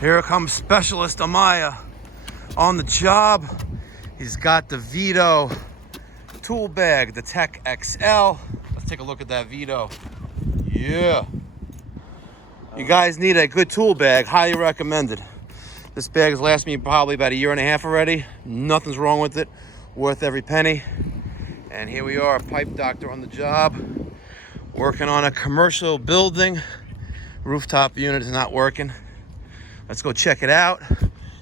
Here comes Specialist Amaya on the job. He's got the Vito tool bag, the Tech XL. Let's take a look at that Vito. Yeah. You guys need a good tool bag, highly recommended. This bag has lasted me probably about 1.5 years already. Nothing's wrong with it, worth every penny. And here we are, a pipe doctor on the job, working on a commercial building. Rooftop unit is not working. Let's go check it out.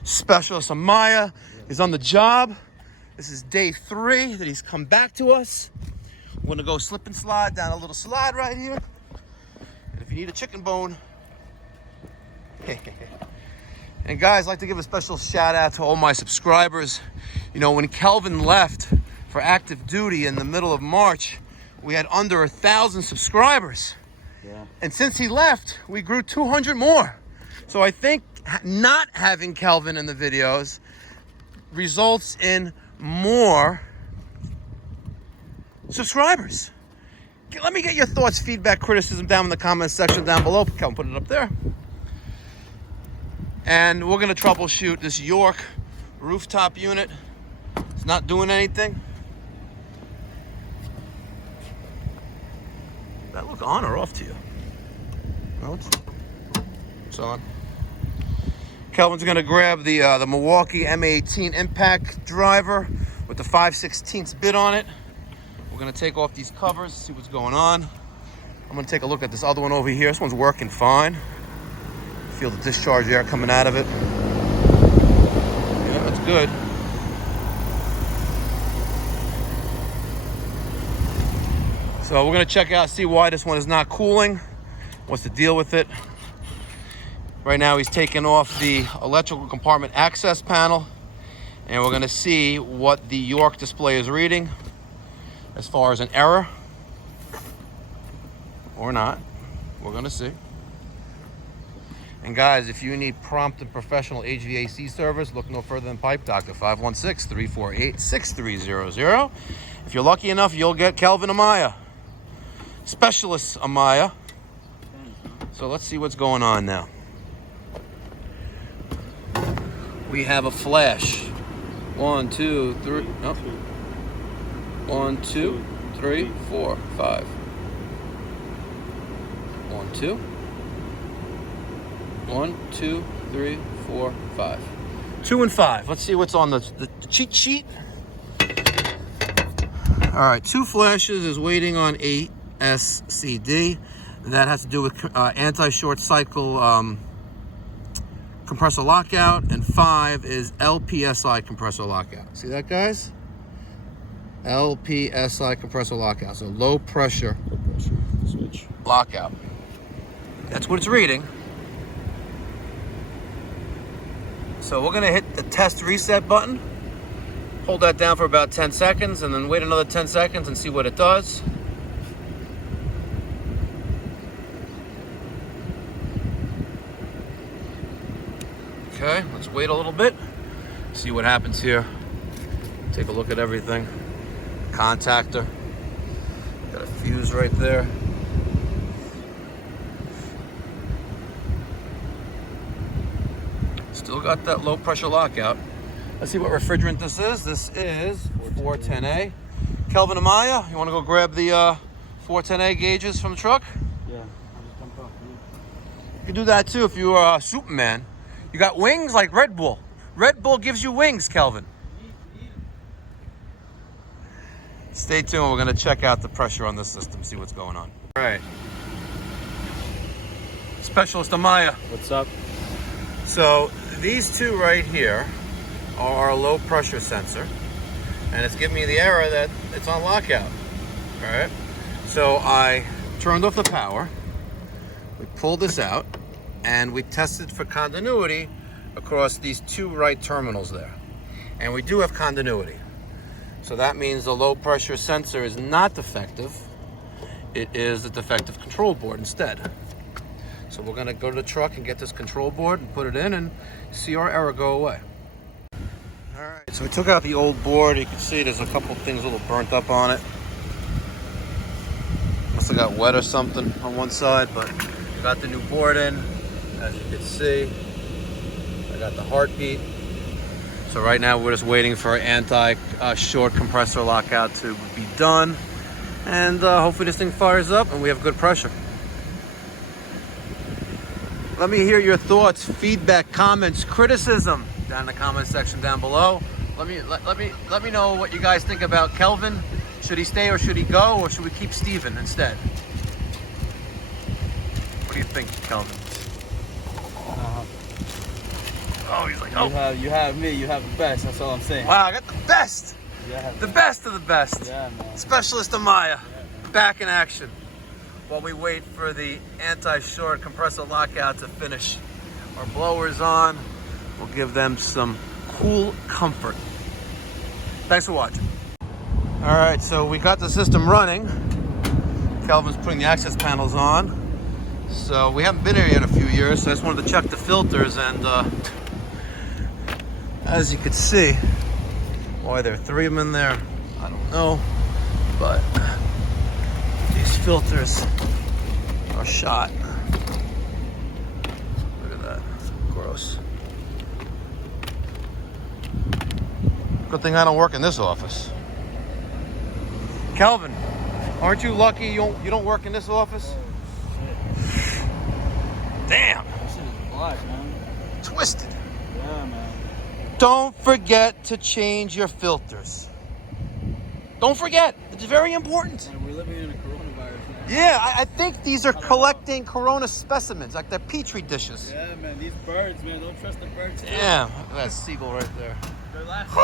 Specialist Amaya is on the job. This is day 3 that he's come back to us. We're gonna go slip and slide down a little slide right here. And if you need a chicken bone. And guys, I'd like to give a special shout out to all my subscribers. You know, when Kelvin left for active duty in the middle of March, we had under 1,000 subscribers. Yeah. And since he left, we grew 200 more. So I think not having Kelvin in the videos results in more subscribers. Let me get your thoughts, feedback, criticism down in the comment section down below. Kelvin, put it up there. And we're gonna troubleshoot this York rooftop unit. It's not doing anything. Does that look on or off to you? No, it's on. Kelvin's gonna grab the Milwaukee M18 impact driver with the 5/16 bit on it. We're gonna take off these covers, see what's going on. I'm gonna take a look at this other one over here. This one's working fine. Feel the discharge air coming out of it. Yeah, that's good. So we're gonna check out, see why this one is not cooling. What's the deal with it? Right now he's taking off the electrical compartment access panel, and we're gonna see what the York display is reading as far as an error or not. We're gonna see. And guys, if you need prompt and professional HVAC service, look no further than Pipe Doctor, 516-348-6300. If you're lucky enough, you'll get Kelvin Amaya, Specialist Amaya. So let's see what's going on now. We have a flash. 1, 2, 3. No. 1, 2, 3, 4, 5. 1, 2. 1, 2, 3, 4, 5. 2 and 5. Let's see what's on the cheat sheet. All right, 2 flashes is waiting on ASCD. And that has to do with anti-short cycle compressor lockout, and 5 is LPSI compressor lockout. See that, guys? LPSI compressor lockout. So low pressure switch lockout. That's what it's reading. So we're gonna hit the test reset button. Hold that down for about 10 seconds and then wait another 10 seconds and see what it does. Okay, let's wait a little bit, see what happens here. Take a look at everything. Contactor. Got a fuse right there. Still got that low pressure lockout. Let's see what refrigerant this is. This is 410A. Kelvin Amaya, you want to go grab the 410A gauges from the truck? Yeah, I'll just jump off. You can do that too if you are Superman. You got wings like Red Bull. Red Bull gives you wings, Kelvin. Stay tuned. We're going to check out the pressure on this system, see what's going on. All right. Specialist Amaya. What's up? So these two right here are a low pressure sensor, and it's giving me the error that it's on lockout. All right. So I turned off the power. We pulled this out, and we tested for continuity across these 2 right terminals there. And we do have continuity. So that means the low pressure sensor is not defective. It is a defective control board instead. So we're gonna go to the truck and get this control board and put it in and see our error go away. All right, so we took out the old board. You can see there's a couple things a little burnt up on it. Must have got wet or something on one side, but we got the new board in, as you can see. I got the heartbeat. So right now we're just waiting for our anti-short compressor lockout to be done. And hopefully this thing fires up and we have good pressure. Let me hear your thoughts, feedback, comments, criticism down in the comment section down below. Let me know what you guys think about Kelvin. Should he stay or should he go, or should we keep Steven instead? What do you think, Kelvin? Oh, he's like, oh. You have me. You have the best. That's all I'm saying. Wow, I got the best. Yeah, The best of the best. Yeah, man. Specialist Amaya, back in action. While we wait for the anti-short compressor lockout to finish. Our blower's on. We'll give them some cool comfort. Thanks for watching. All right, so we got the system running. Kelvin's putting the access panels on. So we haven't been here yet in a few years, so I just wanted to check the filters, and as you can see, why there are 3 of them in there, I don't know, but these filters are shot. Look at that, gross. Good thing I don't work in this office. Kelvin, aren't you lucky you don't work in this office? Damn. This shit is black, man. Twisted. Yeah, man. Don't forget to change your filters. Don't forget. It's very important. Man, we're living in a coronavirus now. Yeah, I think these are collecting corona specimens, like they're petri dishes. Yeah, man. These birds, man. Don't trust the birds. Yeah, that seagull right there. They're laughing.